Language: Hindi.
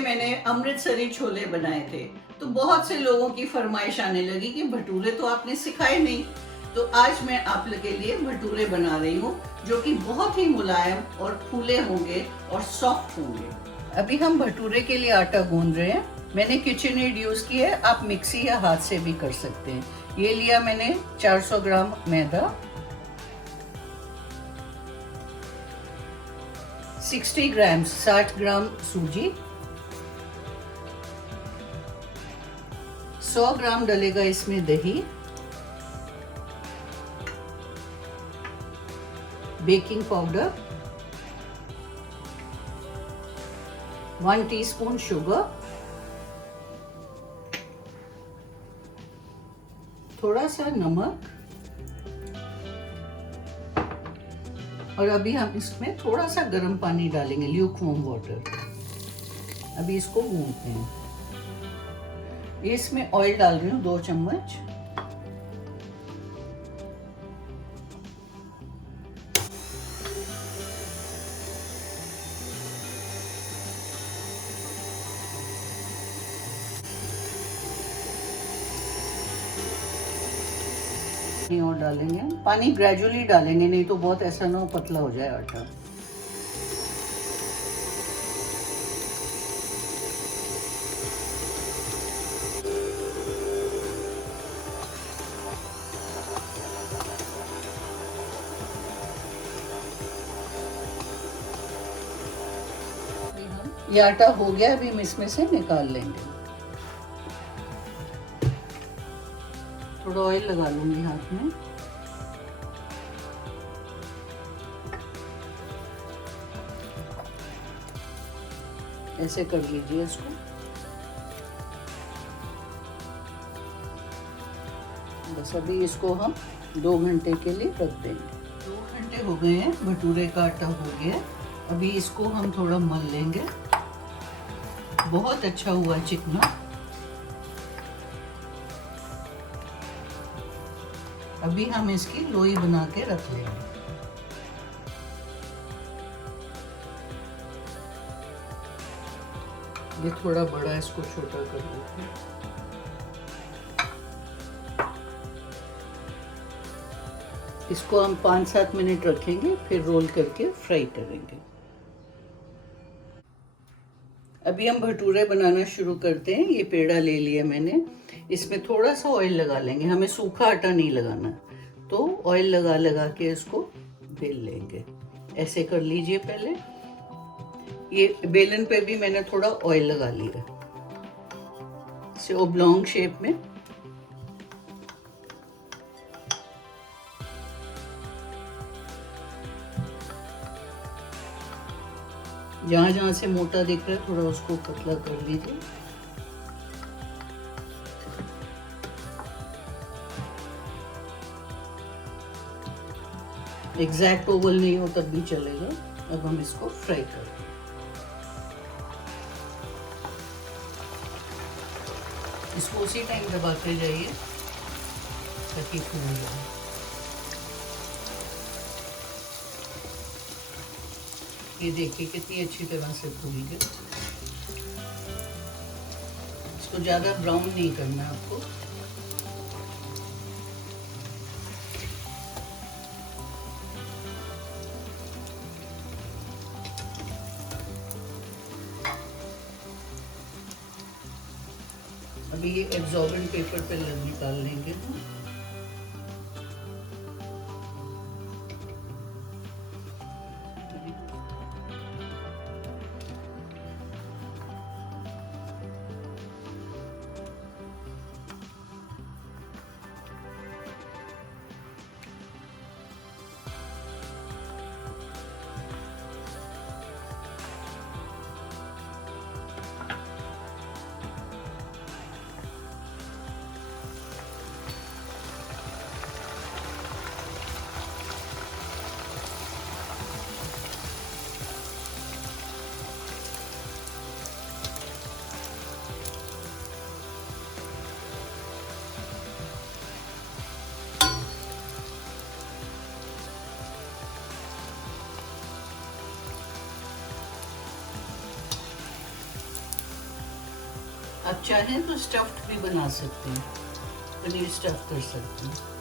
मैंने अमृतसरी छोले बनाए थे, तो बहुत से लोगों की फरमाइश आने लगी कि भटूरे तो आपने सिखाए नहीं। तो आज मैं आप लोग के लिए भटूरे बना रही हूँ, जो कि बहुत ही मुलायम और फूले होंगे और सॉफ्ट होंगे। अभी हम भटूरे के लिए आटा गूंद रहे हैं। मैंने किचन एड यूज की है, आप मिक्सी या हाथ से भी कर सकते हैं। ये लिया मैंने 400 ग्राम मैदा, 60 ग्राम 60 ग्राम सूजी, 100 ग्राम डलेगा इसमें दही, बेकिंग पाउडर, 1 टीस्पून शुगर, थोड़ा सा नमक, और अभी हम इसमें थोड़ा सा गर्म पानी डालेंगे, ल्यूकवार्म वाटर। अभी इसको गूंथते हैं। इसमें ऑयल डाल रही हूँ 2 चम्मच। और डालेंगे पानी, ग्रेजुअली डालेंगे, नहीं तो बहुत ऐसा ना हो पतला हो जाए आटा। ये आटा हो गया, अभी हम इसमें से निकाल लेंगे। थोड़ा ऑयल लगा लूंगी हाथ में। ऐसे कर लीजिए इसको। बस अभी इसको हम 2 घंटे के लिए रख देंगे। 2 घंटे हो गए हैं, भटूरे का आटा हो गया। अभी इसको हम थोड़ा मल लेंगे। बहुत अच्छा हुआ चिकना। अभी हम इसकी लोई बना के रख लेंगे। ये थोड़ा बड़ा, इसको छोटा कर देते हैं। इसको हम 5-7 मिनट रखेंगे, फिर रोल करके फ्राई करेंगे। अभी हम भटूरे बनाना शुरू करते हैं। ये पेड़ा ले लिया मैंने, इसमें थोड़ा सा ऑयल लगा लेंगे। हमें सूखा आटा नहीं लगाना, तो ऑयल लगा लगा के इसको बेल लेंगे। ऐसे कर लीजिए पहले। ये बेलन पे भी मैंने थोड़ा ऑयल लगा लिया। इसे ओब्लॉन्ग शेप में। जहां जहां से मोटा दिख रहा है थोड़ा उसको पतला कर लीजिए। एग्जैक्ट ओवल नहीं हो तब भी चलेगा। अब हम इसको फ्राई करें। इसको उसी टाइम दबाते जाइए ताकि फूल जाए। ये देखिए कितनी अच्छी तरह से भून गया। इसको ज्यादा ब्राउन नहीं करना आपको। अभी ये एब्जॉर्बेंट पेपर पे निकाल लेंगे। आप चाहें तो स्टफ्ड भी बना सकते हैं, पनीर स्टफ कर सकते हैं।